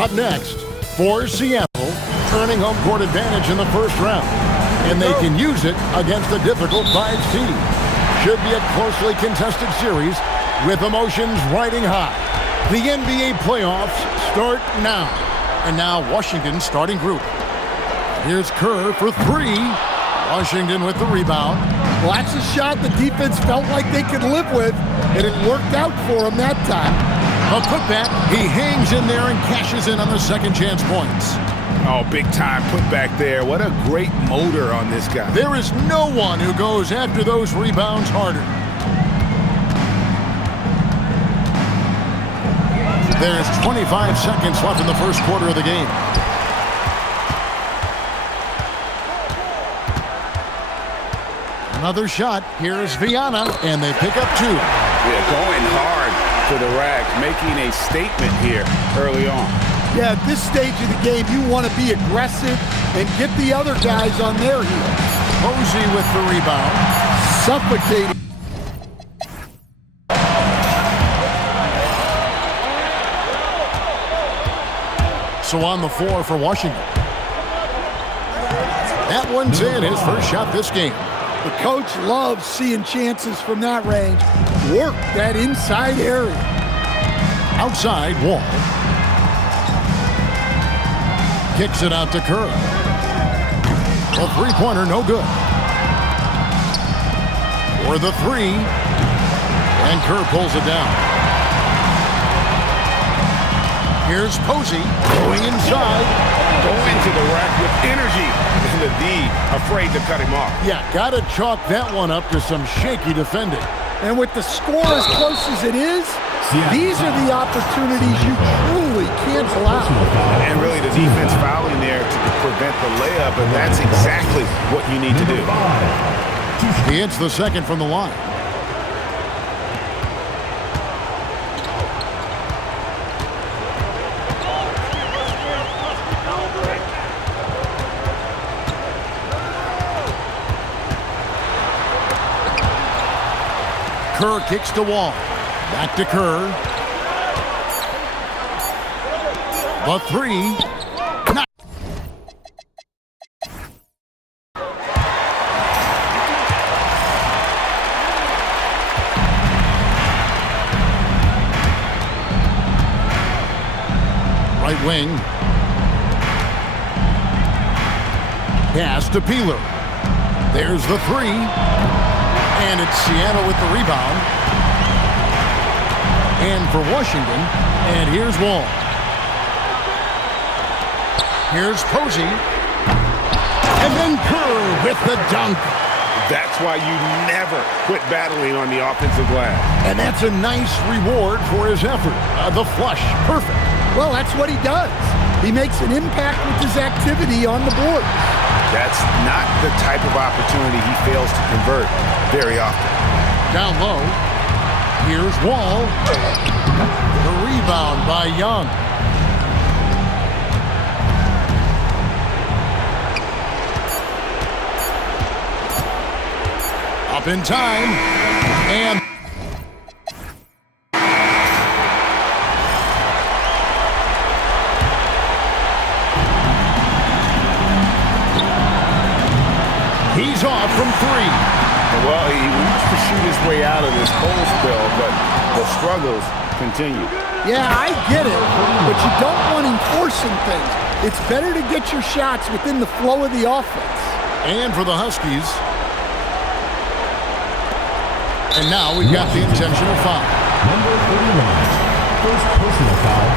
Up next, for Seattle, earning home court advantage in the first round. And they can use it against a difficult 5 seed. Should be a closely contested series with emotions riding high. The NBA playoffs start now. And now Washington's starting group. Here's Kerr for 3. Washington with the rebound. Well, that's a shot the defense felt like they could live with, and it worked out for them that time. A putback. He hangs in there and cashes in on the second chance points. Oh, big time putback there. What a great motor on this guy. There is no one who goes after those rebounds harder. There's 25 seconds left in the first quarter of the game. Another shot. Here's Viana, and they pick up 2. Yeah, going hard for the Rags, making a statement here early on. Yeah, at this stage of the game, you want to be aggressive and get the other guys on their heels. Posey with the rebound. Suffocating. So on the floor for Washington. That one's in, his first shot this game. The coach loves seeing chances from that range. Work that inside area. Outside, Wall. Kicks it out to Kerr. A three-pointer, no good. For the 3. And Kerr pulls it down. Here's Posey going inside. Going to the rack with energy. And the D afraid to cut him off. Yeah, got to chalk that one up to some shaky defending. And with the score as close as it is, these are the opportunities you truly can't allow. And really the defense fouling there to prevent the layup, and that's exactly what you need to do. He hits the second from the line. Kerr kicks to Wall. Back to Kerr. The 3. Right wing. Pass to Peeler. There's the 3. And it's Seattle with the rebound. And for Washington, and here's Wall. Here's Posey. And then Kerr with the dunk. That's why you never quit battling on the offensive glass. And that's a nice reward for his effort. The flush, perfect. Well, that's what he does. He makes an impact with his activity on the board. That's not the type of opportunity he fails to convert very often. Down low, here's Wall. The rebound by Young. Up in time, and he's off from 3. Well, he wants to shoot his way out of this cold spell, but the struggles continue. Yeah, I get it, but you don't want him forcing things. It's better to get your shots within the flow of the offense. And for the Huskies. And now we've got the intentional foul. Number 31, first personal foul,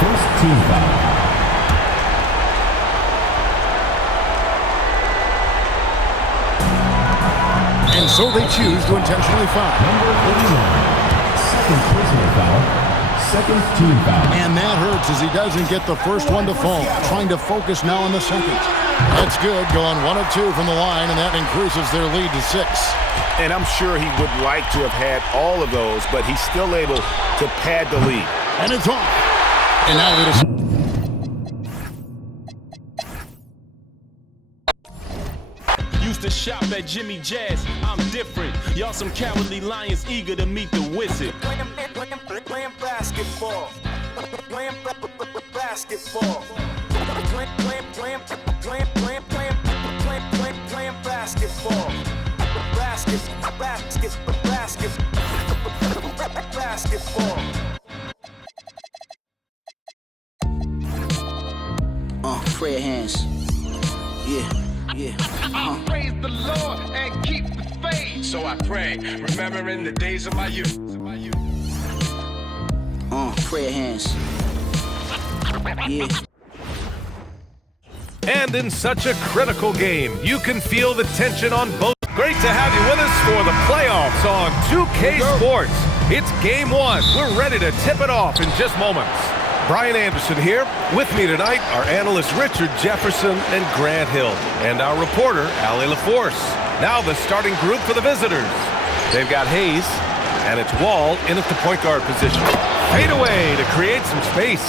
first team foul. And so they choose to intentionally foul. Number 39, second personal foul, second team foul. And that hurts as he doesn't get the first one to fall. Trying to focus now on the second. That's good, going 1 of 2 from the line, and that increases their lead to 6. And I'm sure he would like to have had all of those, but he's still able to pad the lead. And it's off. And now it is. Used to shop at Jimmy Jazz, I'm different. Y'all some cowardly lions eager to meet the wizard. Playing basketball. basketball. Playing basketball. Basketball. Pray your hands. Yeah. Praise the Lord and keep the faith. So I pray, remembering the days of my youth. Pray your hands. Yeah. And in such a critical game, you can feel the tension on both. Great to have you with us for the playoffs on 2K Sports. It's game one. We're ready to tip it off in just moments. Brian Anderson here. With me tonight are analysts Richard Jefferson and Grant Hill, and our reporter, Allie LaForce. Now the starting group for the visitors. They've got Hayes, and it's Wall in at the point guard position. Fade away to create some space.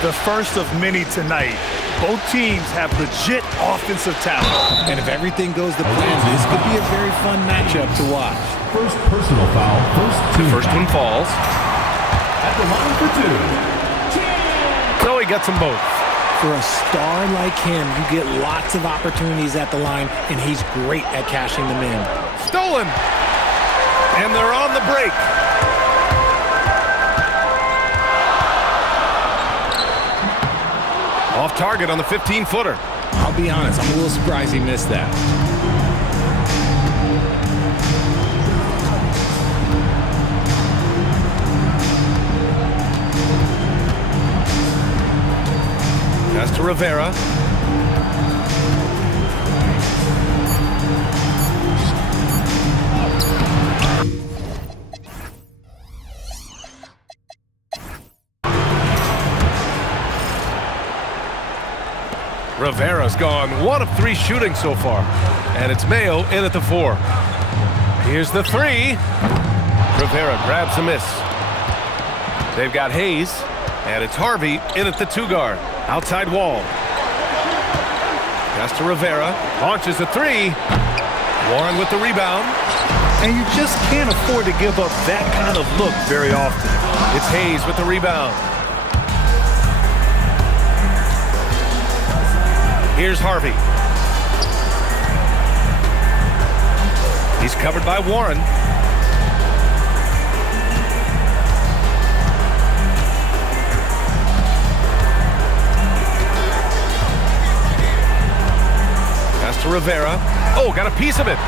The first of many tonight. Both teams have legit offensive talent. And if everything goes to plan, this could be a very fun matchup to watch. First personal foul, First one falls. At the line for two. So he gets them both. For a star like him, you get lots of opportunities at the line, and he's great at cashing them in. Stolen. And they're on the break. Off target on the 15-footer. I'll be honest, I'm a little surprised he missed that. Pass to Rivera. Rivera's gone 1 of 3 shooting so far. And it's Mayo in at the 4. Here's the 3. Rivera grabs a miss. They've got Hayes, and it's Harvey in at the 2 guard. Outside Wall. Pass to Rivera. Launches a 3. Warren with the rebound. And you just can't afford to give up that kind of look very often. It's Hayes with the rebound. Here's Harvey. He's covered by Warren. Pass to Rivera. Oh, got a piece of it.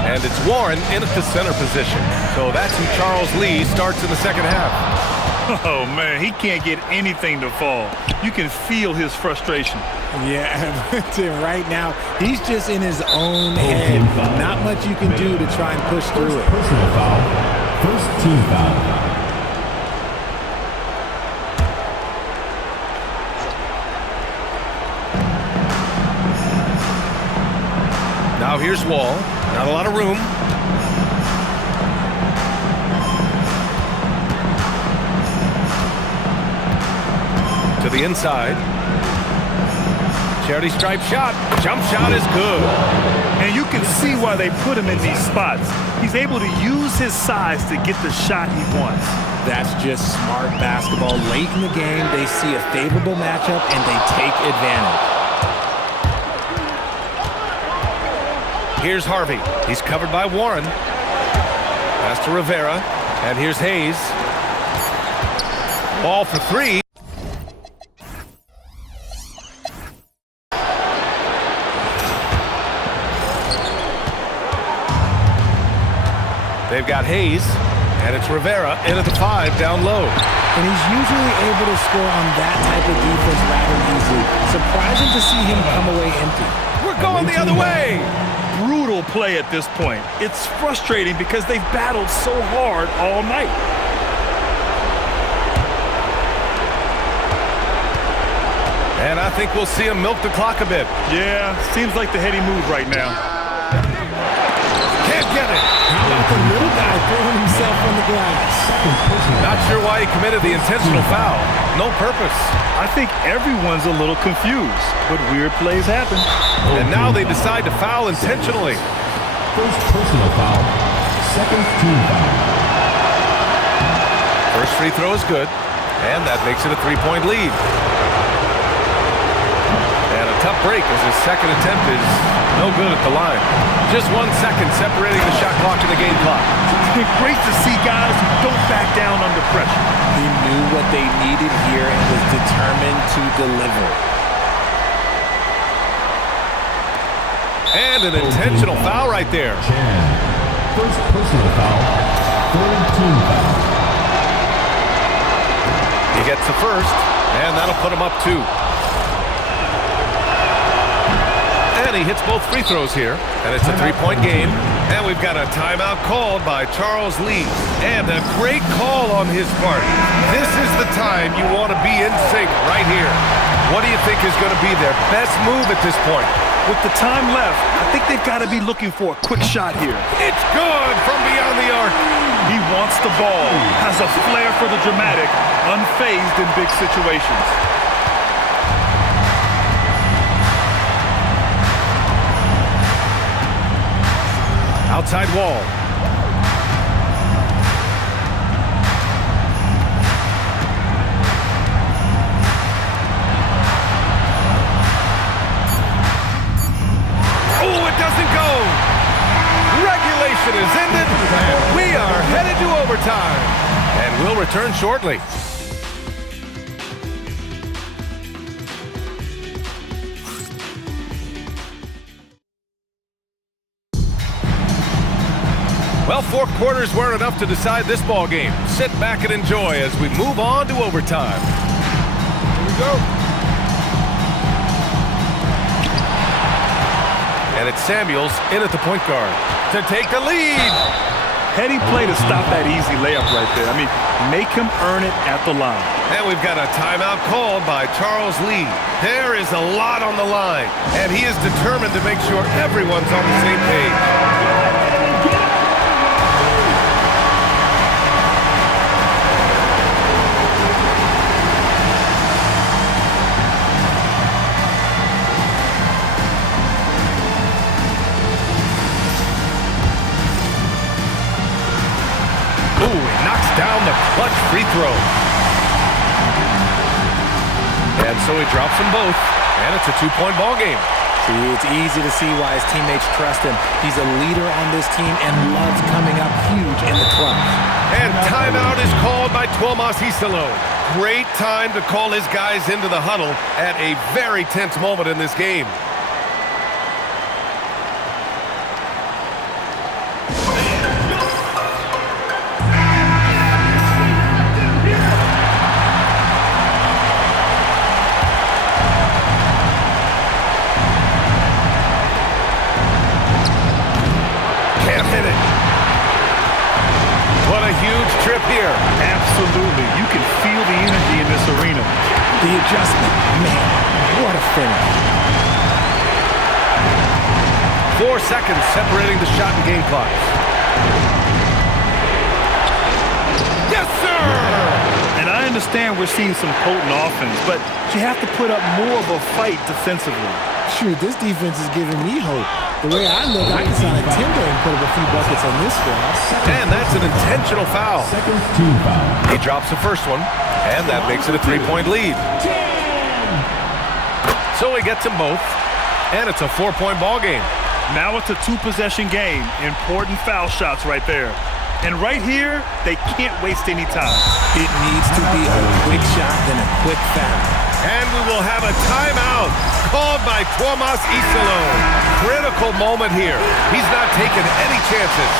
And it's Warren in at the center position. So that's who Charles Lee starts in the second half. Oh, man, he can't get anything to fall. You can feel his frustration. Yeah, right now, he's just in his own head. Not much you can do to try and push through it. Personal foul. First team foul. Now here's Wall. Not a lot of room. To the inside. Charity stripe shot. Jump shot is good. And you can see why they put him in these spots. He's able to use his size to get the shot he wants. That's just smart basketball. Late in the game, they see a favorable matchup, and they take advantage. Here's Harvey. He's covered by Warren. Pass to Rivera. And here's Hayes. Ball for 3. They've got Hayes. And it's Rivera in at the 5 down low. And he's usually able to score on that type of defense rather easily. Surprising to see him come away empty. We're going the other way. Brutal play at this point. It's frustrating because they've battled so hard all night. And I think we'll see him milk the clock a bit. Yeah, seems like the heady move right now. Can't get it. How about the little guy throwing himself on the glass. Not sure why he committed the intentional foul. No purpose. I think everyone's a little confused, but weird plays happen. And now they decide to foul intentionally. First personal foul. Second team foul. First free throw is good, and that makes it a 3-point lead. And a tough break as his second attempt is no good at the line. Just 1 second separating the shot clock and the game clock. Great to see guys who don't back down under pressure. He knew what they needed here and was determined to deliver. And an intentional foul right there. First personal foul. Third team foul. He gets the first, and that'll put him up 2. And he hits both free throws here, and it's a 3-point game. And we've got a timeout called by Charles Lee, and a great call on his part. This is the time you want to be in sync right here. What do you think is going to be their best move at this point? With the time left, I think they've got to be looking for a quick shot here. It's good from beyond the arc. He wants the ball, has a flair for the dramatic, unfazed in big situations. Outside wall. Oh, it doesn't go. Regulation is ended. We are headed to overtime. And we'll return shortly. Well, 4 quarters weren't enough to decide this ball game. Sit back and enjoy as we move on to overtime. Here we go. And it's Samuels in at the point guard to take the lead. Heady play to stop that easy layup right there. I mean, make him earn it at the line. And we've got a timeout called by Charles Lee. There is a lot on the line, and he is determined to make sure everyone's on the same page. Down the clutch free throw. And so he drops them both, and it's a 2-point ball game. See, it's easy to see why his teammates trust him. He's a leader on this team and loves coming up huge in the clutch. And timeout is called by Tuomas Isalo. Great time to call his guys into the huddle at a very tense moment in this game. Here. Absolutely. You can feel the energy in this arena. The adjustment. Man, what a finish. 4 seconds separating the shot and game clocks. Yes, sir! And I understand we're seeing some potent offense, but you have to put up more of a fight defensively. Shoot, this defense is giving me hope. The way I look, I can sign a Timber and put up a few buckets on this squad. And that's an intentional foul. Second team foul. He drops the first one, and that makes it a 3-point lead. So he gets them both, and it's a 4-point ball game. Now it's a 2-possession game. Important foul shots right there. And right here, they can't waste any time. It needs to be a quick shot, then a quick foul. And we will have a timeout called by Tuomas Isalo. Critical moment here. He's not taking any chances.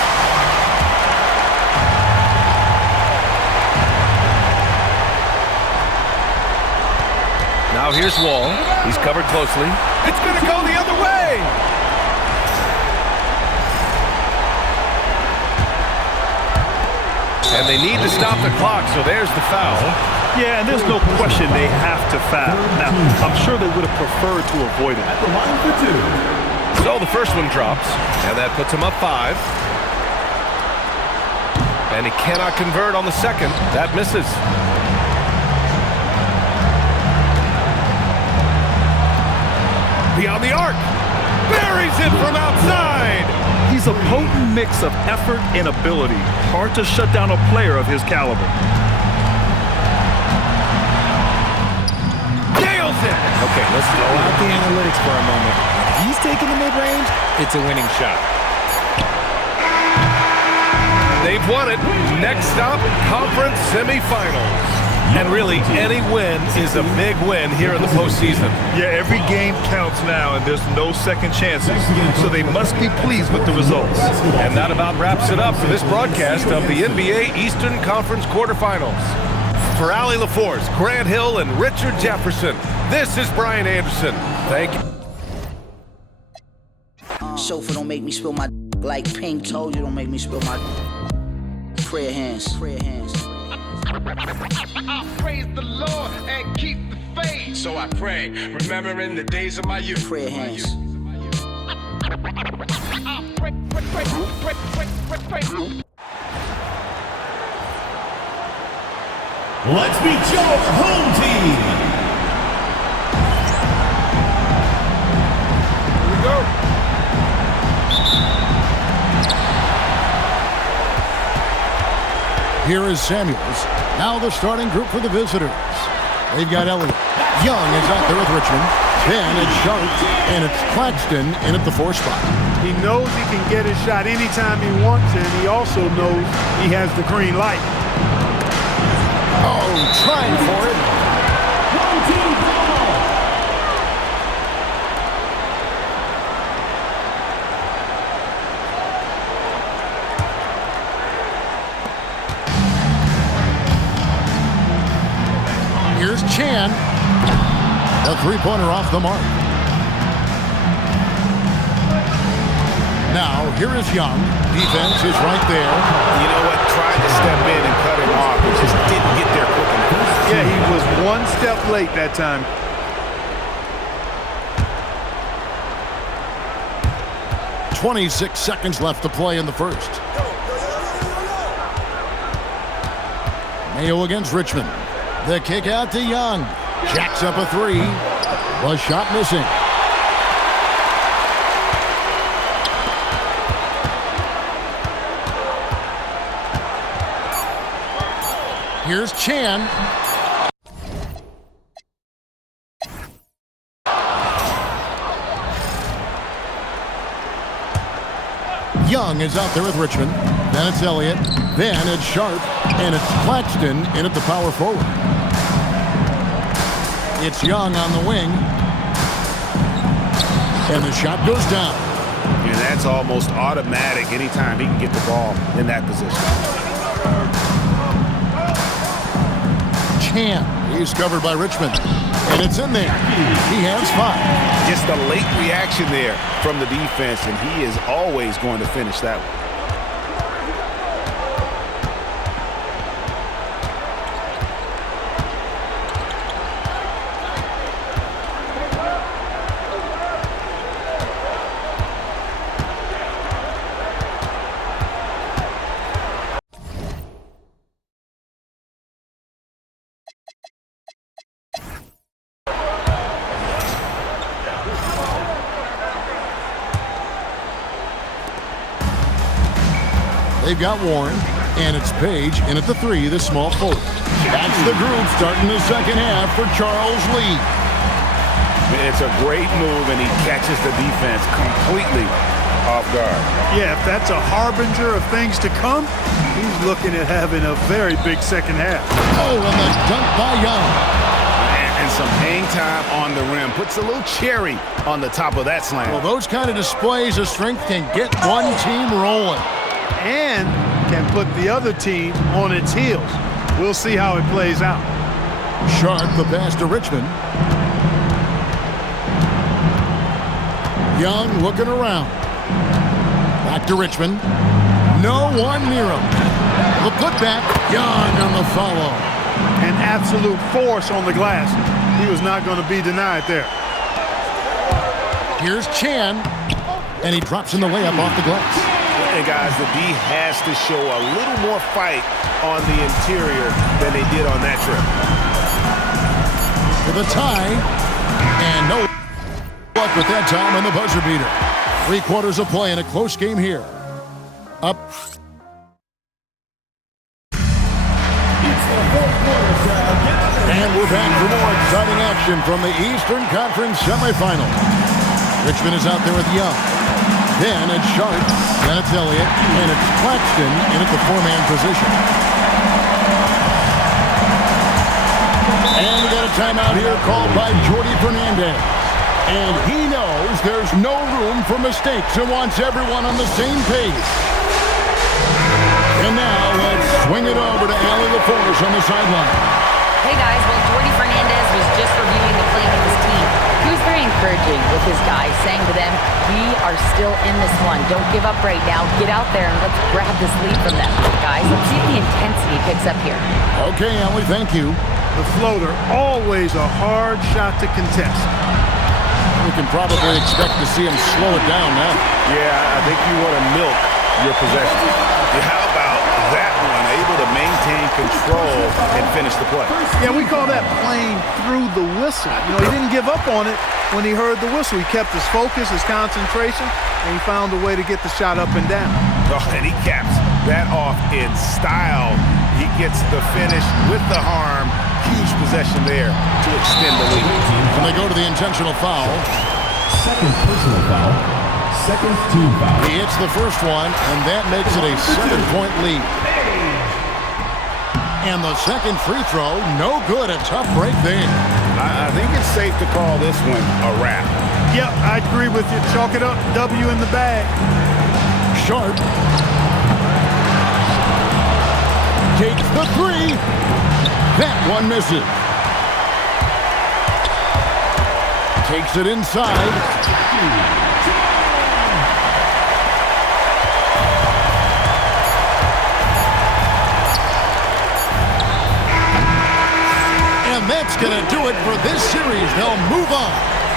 Now here's Wall. He's covered closely. It's going to go the other way. And they need to stop the clock, so there's the foul. Yeah, and there's no question they have to foul. Now, I'm sure they would have preferred to avoid it. At the line for 2. So the first one drops, and that puts him up 5. And he cannot convert on the second. That misses. Beyond the arc. Buries it from outside. He's a potent mix of effort and ability. Hard to shut down a player of his caliber. Nails it. Okay, let's throw out the analytics for a moment. If he's taking the mid-range, it's a winning shot. They've won it. Next stop, conference semifinals. And really, any win is a big win here in the postseason. Yeah, every game counts now, and there's no second chances. So they must be pleased with the results. And that about wraps it up for this broadcast of the NBA Eastern Conference quarterfinals. For Allie LaForce, Grant Hill, and Richard Jefferson, this is Brian Anderson. Thank you. Sofa don't make me spill my like Pink told you, don't make me spill my prayer hands. Prayer hands. Praise the Lord and keep the faith. So I pray, remembering the days of my youth. Prayer hands. Let's meet your home team. Here we go. Here is Samuels. Now the starting group for the visitors. They've got Elliott. Young is out there with Richmond. Then it's Sharp, and it's Claxton in at the 4 spot. He knows he can get his shot anytime he wants, and he also knows he has the green light. Oh, trying for it. Home team foul. Here's Chan. A 3-pointer off the mark. Now, here is Young. Defense is right there. You know what? Tried to step in and cut him off, but just didn't get there quick enough. Yeah, he was one step late that time. .26 seconds left to play in the first. Mayo against Richmond. The kick out to Young. Jacks up a 3. Was shot missing. Here's Chan. Young is out there with Richmond. Then it's Elliott. Then it's Sharp. And it's Claxton in at the power forward. It's Young on the wing. And the shot goes down. And that's almost automatic anytime he can get the ball in that position. Chan, he's covered by Richmond. And it's in there. He has 5. Just a late reaction there from the defense, and he is always going to finish that one. They've got Warren, and it's Page in at the 3, the small forward. That's the groove starting the second half for Charles Lee. It's a great move, and he catches the defense completely off guard. Yeah, if that's a harbinger of things to come, he's looking at having a very big second half. Oh, and the dunk by Young. And some hang time on the rim. Puts a little cherry on the top of that slam. Well, those kind of displays of strength can get one team rolling. And can put the other team on its heels. We'll see how it plays out. Sharp, the pass to Richmond. Young looking around. Back to Richmond. No one near him. The putback. Young on the follow. An absolute force on the glass. He was not going to be denied there. Here's Chan. And he drops in the layup off the glass. And guys, the D has to show a little more fight on the interior than they did on that trip. With a tie, and no luck with that time on the buzzer beater. 3 quarters of play in a close game here. Up. And we're back for more exciting action from the Eastern Conference semifinals. Richmond is out there with Young. Then it's Sharp, then it's Elliott, and it's Claxton in at the 4-man position. And we got a timeout here called by Jordi Fernandez. And he knows there's no room for mistakes and wants everyone on the same pace. And now let's swing it over to Allie LaForce on the sideline. Hey guys, well, Jordi Fernandez was just reviewing the play of his team. He was very encouraging with his guys, saying to them, we are still in this one. Don't give up right now. Get out there and let's grab this lead from them. Guys, let's see if the intensity picks up here. Okay, Allie, thank you. The floater, always a hard shot to contest. We can probably expect to see him slow it down now. Yeah, I think you want to milk your possession. How about that one? Able to maintain control and finish the play. Yeah, we call that playing through the whistle. You know, he didn't give up on it when he heard the whistle. He kept his focus, his concentration, and he found a way to get the shot up and down. Oh, and he caps that off in style. He gets the finish with the harm. Huge possession there to extend the lead. And they go to the intentional foul. Second personal foul. Second team foul. He hits the first one, and that makes it a 7-point lead. And the second free throw, no good. A tough break there. I think it's safe to call this one a wrap. Yep, I agree with you. Chalk it up. W in the bag. Sharp takes the 3. That one misses. Takes it inside. And that's going to do it for this series. They'll move on.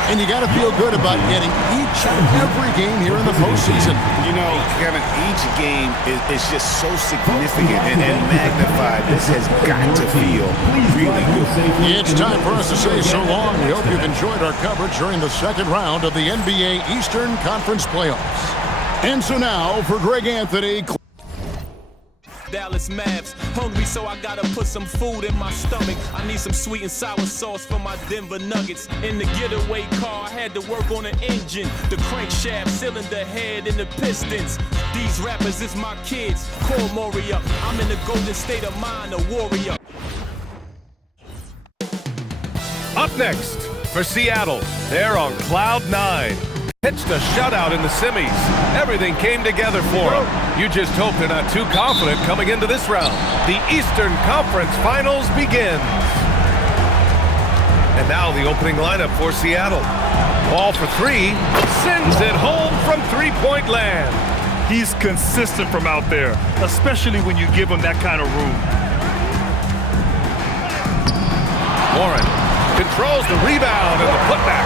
And you got to feel good about getting each and every game here in the postseason. You know, Kevin, each game is just so significant and magnified. This has got to feel really good. It's time for us to say so long. We hope you've enjoyed our coverage during the second round of the NBA Eastern Conference Playoffs. And so now, for Greg Anthony... Dallas Mavs, hungry so I gotta put some food in my stomach. I need some sweet and sour sauce for my Denver Nuggets. In the getaway car, I had to work on the engine, the crankshaft, cylinder head, and the pistons. These rappers is my kids, Cole Moria. I'm in the golden state of mind, a warrior. Up next for Seattle, they're on cloud 9. Pitched a shutout in the semis. Everything came together for them. You just hope they're not too confident coming into this round. The Eastern Conference Finals begins. And now the opening lineup for Seattle. Ball for 3, sends it home from three-point land. He's consistent from out there, especially when you give him that kind of room. Warren controls the rebound and the putback.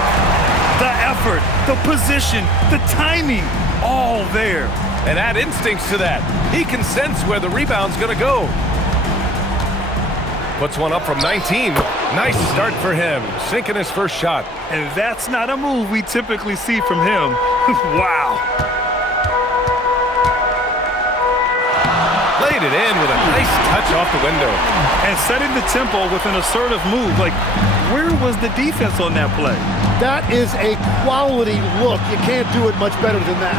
The effort, the position, the timing, all there. And add instincts to that. He can sense where the rebound's going to go. Puts one up from 19. Nice start for him, sinking his first shot. And that's not a move we typically see from him. Wow. Laid it in with a nice touch off the window. And setting the tempo with an assertive move. Like, where was the defense on that play? That is a quality look. You can't do it much better than that.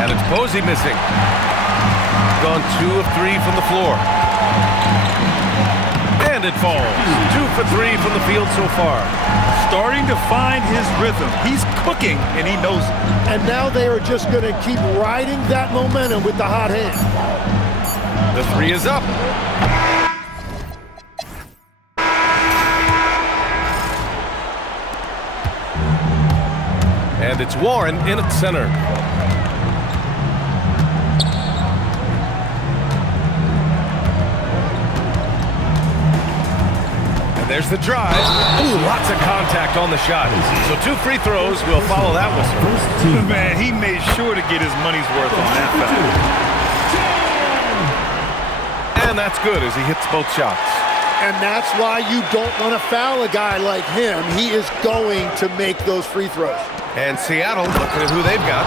And it's Posey missing. Gone 2 of 3 from the floor. And it falls. 2 for 3 from the field so far. Starting to find his rhythm. He's cooking, and he knows it. And now they are just going to keep riding that momentum with the hot hand. The 3 is up. And it's Warren in at center. And there's the drive. Ooh, lots of contact on the shot. So 2 free throws will follow that whistle. Man, he made sure to get his money's worth on that foul. And that's good as he hits both shots. And that's why you don't want to foul a guy like him. He is going to make those free throws. And Seattle looking at who they've got.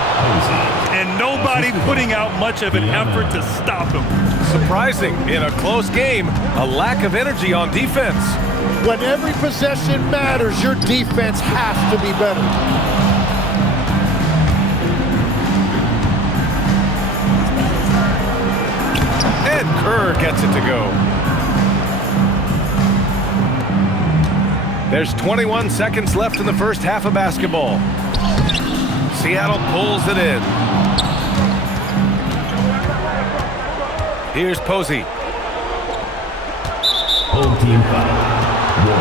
And nobody putting out much of an effort to stop him. Surprising, in a close game, a lack of energy on defense. When every possession matters, your defense has to be better. And Kerr gets it to go. There's 21 seconds left in the first half of basketball. Seattle pulls it in. Here's Posey. Home team foul. 1.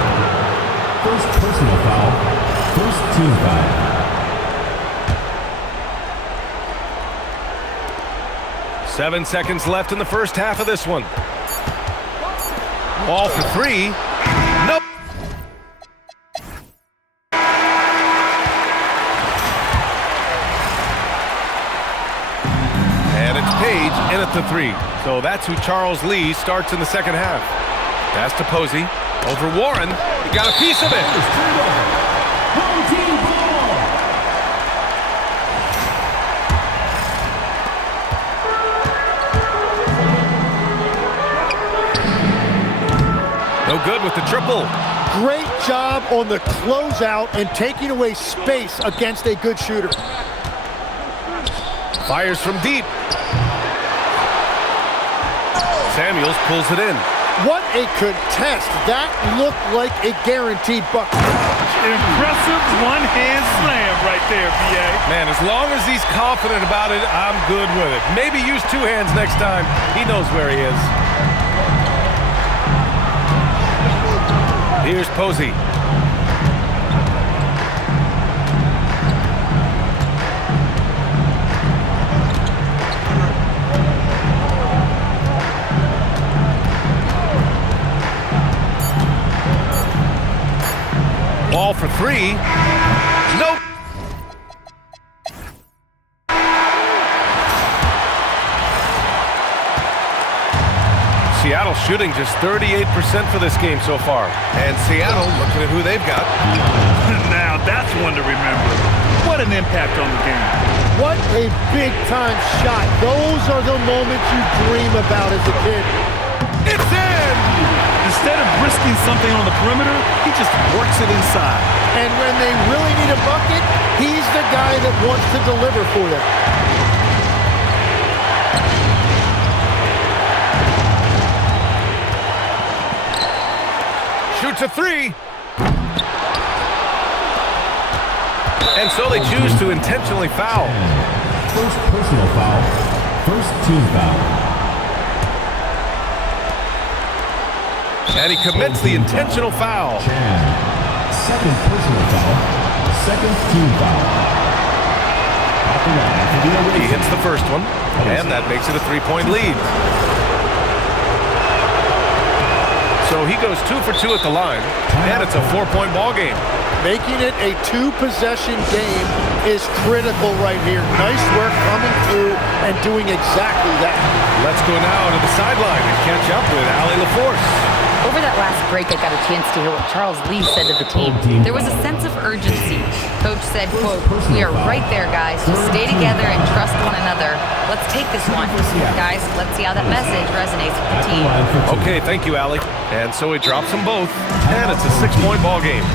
First personal foul. First team foul. Seven seconds left in the first half of this one. Ball for 3. Nope. Page in at the 3. So that's who Charles Lee starts in the second half. Pass to Posey. Over Warren. He got a piece of it. Home team ball. No good with the triple. Great job on the closeout and taking away space against a good shooter. Fires from deep. Samuels pulls it in. What a contest. That looked like a guaranteed bucket. Impressive one-hand slam right there, B.A. Man, as long as he's confident about it, I'm good with it. Maybe use 2 hands next time. He knows where he is. Here's Posey. Ball for 3. Nope. Seattle shooting just 38% for this game so far. And Seattle looking at who they've got. Now that's one to remember. What an impact on the game. What a big-time shot. Those are the moments you dream about as a kid. It's in! Instead of risking something on the perimeter, he just works it inside. And when they really need a bucket, he's the guy that wants to deliver for them. Shoots a 3. And so they choose to intentionally foul. First personal foul. First team foul. And he commits the intentional foul. Second personal foul. Second team foul. He hits the first one, and that makes it a 3-point lead. So he goes 2 for 2 at the line, and it's a 4-point ball game. Making it a 2-possession game is critical right here. Nice work coming through and doing exactly that. Let's go now to the sideline and catch up with Allie LaForce. Over that last break, I got a chance to hear what Charles Lee said to the team. There was a sense of urgency. Coach said, quote, "We are right there, guys. Just stay together and trust one another. Let's take this one. Guys, let's see how that message resonates with the team." Okay, thank you, Allie. And so he drops them both, and it's a 6-point ball game.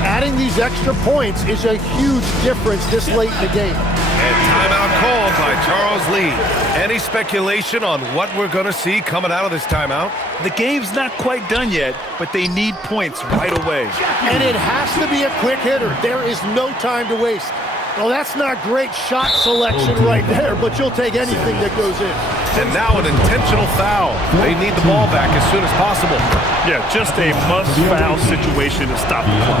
Adding these extra points is a huge difference this late in the game. And timeout called by Charles Lee. Any speculation on what we're going to see coming out of this timeout? The game's not quite done yet, but they need points right away. And it has to be a quick hitter. There is no time to waste. Well, that's not great shot selection right there, but you'll take anything that goes in. And now an intentional foul. They need the ball back as soon as possible. Yeah, just a must-foul situation to stop the clock.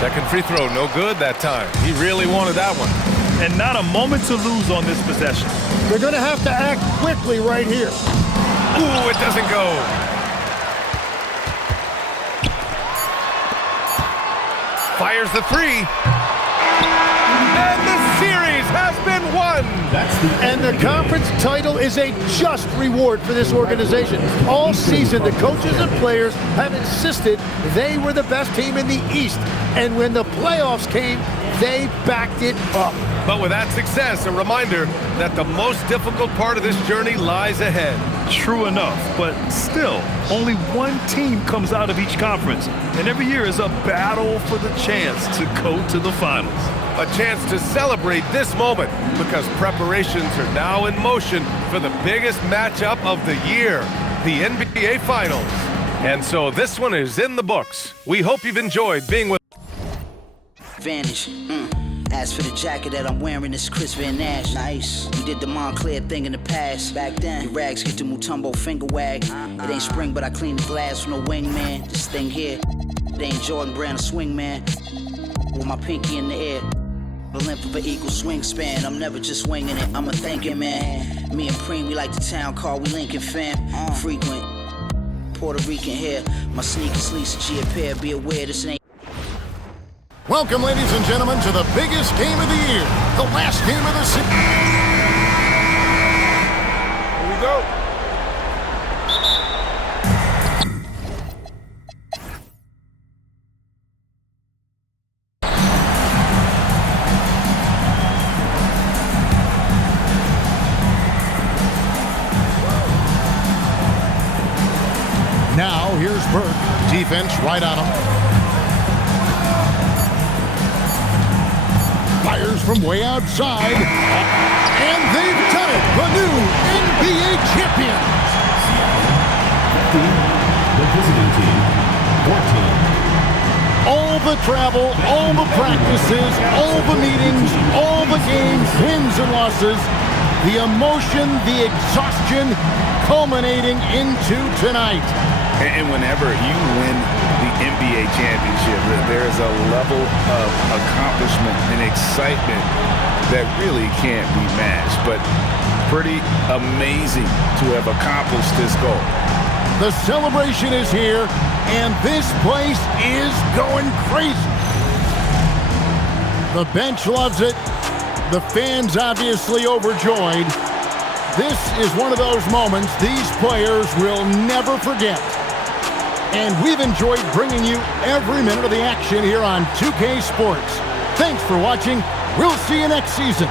Second free throw, no good that time. He really wanted that one. And not a moment to lose on this possession. They're going to have to act quickly right here. Ooh, it doesn't go. Fires the three. And the series has been won. And the conference title is a just reward for this organization. All season, the coaches and players have insisted they were the best team in the East. And when the playoffs came, they backed it up. But with that success, a reminder that the most difficult part of this journey lies ahead. True enough, but still, only one team comes out of each conference, and every year is a battle for the chance to go to the finals. A chance to celebrate this moment because preparations are now in motion for the biggest matchup of the year, the NBA Finals. And so this one is in the books. We hope you've enjoyed being with Advantage. As for the jacket that I'm wearing, it's Chris Van Nash. Nice. We did the Montclair thing in the past. Back then, the rags get the Mutombo finger wag. It ain't spring, but I clean the glass with no wingman. This thing here, it ain't Jordan Brand, a swing man. With my pinky in the air. The length of an equal wingspan. I'm never just winging it, I'm a thinking man. Me and Preem, we like the town car, we Lincoln fam. Frequent. Puerto Rican hair. My sneakers, Lisa G a pair. Be aware this ain't. Welcome, ladies and gentlemen, to the biggest game of the year, the last game of the season. Here we go. Now, here's Burke. Defense right on him. Fires from way outside. And they've done it. The new NBA champions. The visiting team, 14. All the travel, all the practices, all the meetings, all the games, wins and losses, the emotion, the exhaustion culminating into tonight. And whenever you win the NBA championship, there's a level of accomplishment and excitement that really can't be matched. But pretty amazing to have accomplished this goal. The celebration is here, and this place is going crazy. The bench loves it. The fans obviously overjoyed. This is one of those moments these players will never forget. And we've enjoyed bringing you every minute of the action here on 2K Sports. Thanks for watching. We'll see you next season.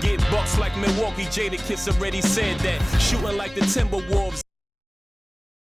Get bucks like Milwaukee, Jadakiss already said that. Shooting like the Timberwolves.